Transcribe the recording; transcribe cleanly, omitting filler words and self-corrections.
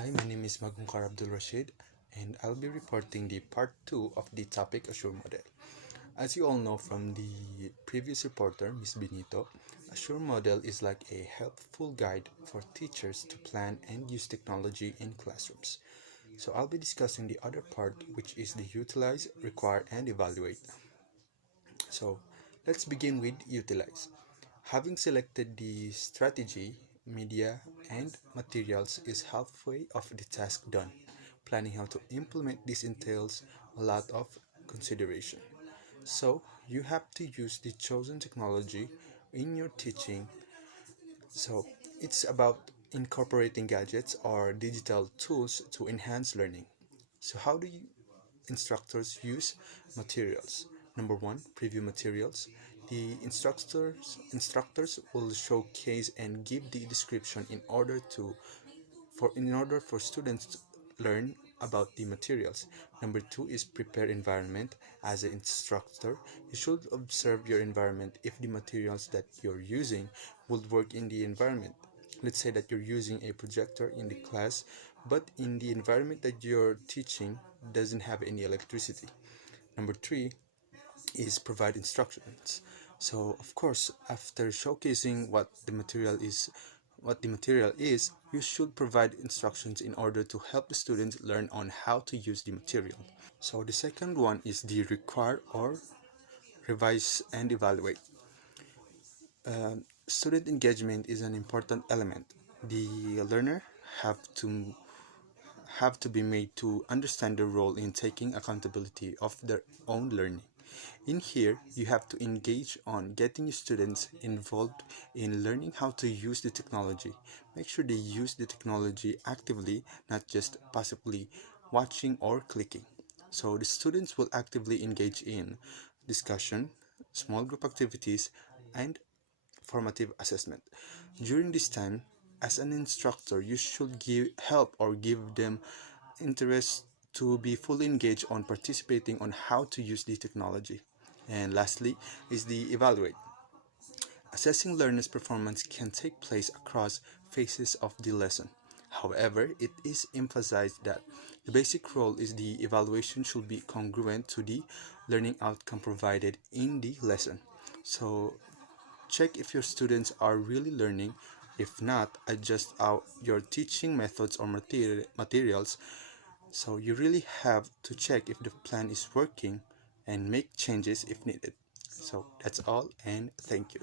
Hi, my name is Magongcar Abdul Rashid, and I'll be reporting the part 2 of the topic Assure Model. As you all know from the previous reporter, Ms. Benito, Assure Model is like a helpful guide for teachers to plan and use technology in classrooms. So I'll be discussing the other part, which is the utilize, require, and evaluate. So let's begin with utilize. Having selected the strategy, media, and materials is halfway of the task done. Planning how to implement this entails a lot of consideration. So you have to use the chosen technology in your teaching. So it's about incorporating gadgets or digital tools to enhance learning. So how do instructors use materials? Number one, preview materials. The instructors will showcase and give the description in order for students to learn about the materials. Number two is prepare environment. As an instructor, you should observe your environment if the materials that you're using would work in the environment. Let's say that you're using a projector in the class, but in the environment that you're teaching doesn't have any electricity. Number three is provide instructions. So of course, after showcasing what the material is, you should provide instructions in order to help the students learn on how to use the material. So the second one is the require or revise and evaluate. Student engagement is an important element. The learner have to be made to understand their role in taking accountability of their own learning. In here, you have to engage on getting your students involved in learning how to use the technology. Make sure they use the technology actively, not just passively watching or clicking. So the students will actively engage in discussion, small group activities, and formative assessment. During this time, as an instructor, you should give them interest to be fully engaged on participating on how to use the technology. And lastly is the evaluate. Assessing learners' performance can take place across phases of the lesson. However, it is emphasized that the basic role is the evaluation should be congruent to the learning outcome provided in the lesson. So check if your students are really learning. If not, adjust out your teaching methods or materials. So you really have to check if the plan is working and make changes if needed. So that's all, and thank you.